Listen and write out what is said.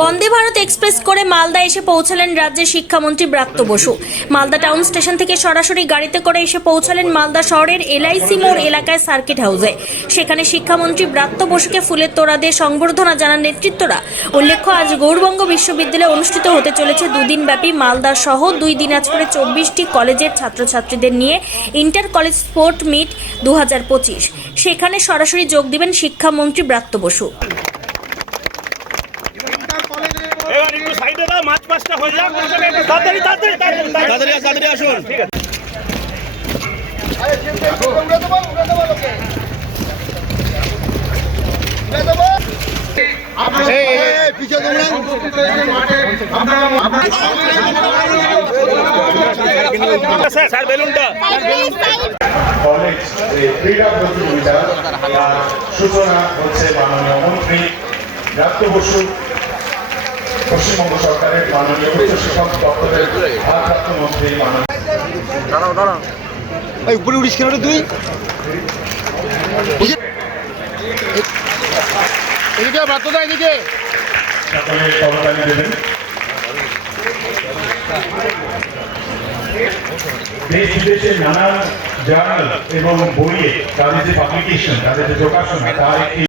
Vande Bharat express করে মালদা এসে পৌঁছালেন রাজ্যের শিক্ষামন্ত্রী ব্রাত্য বসু। মালদা টাউন স্টেশন থেকে সরাসরি গাড়িতে করে এসে পৌঁছালেন মালদা শহরের এলআইসি মোড় এলাকায় সার্কিট হাউসে। সেখানে শিক্ষামন্ত্রী ব্রাত্য বসুকে ফুলের তোড়া দিয়ে সংবর্ধনা জানান নেতৃত্বরা। উল্লেখ্য, আজ গৌরবঙ্গ বিশ্ববিদ্যালয়ে অনুষ্ঠিত হতে চলেছে দুদিন ব্যাপী মালদা সহ দুই দিনাজপুরে চব্বিশটি কলেজের ছাত্রছাত্রীদের নিয়ে ইন্টার কলেজ স্পোর্ট মিট দু হাজার পঁচিশ। সেখানে সরাসরি যোগ দিবেন শিক্ষামন্ত্রী ব্রাত্য বসু। এবার একটু সাইডে দাও মাছ পাঁচটা হয়ে যাক। তাড়াতাড়ি তাড়াতাড়ি তাড়াতাড়ি তাড়াতাড়ি। আস, তাড়াতাড়ি আসুন স্যার স্যার বেলুনটা। কলেজ ক্রীড়া প্রতিযোগিতা সূচনা হচ্ছে মাননীয় মন্ত্রী রাত্য বসু পশ্চিমবঙ্গ সরকারের মাননীয় দপ্তরের ভারপ্রাপ্ত মন্ত্রী মাননীয় এই উপরে উড়িস কেন তুই? এদিকে বার্তা এদিকে। সকলে করতালি দেবেন দেশ বিদেশের নানান জার্নাল এবং বইয়ে তাদের যে পাবলিকেশন তাদের যে প্রকাশনা তার একটি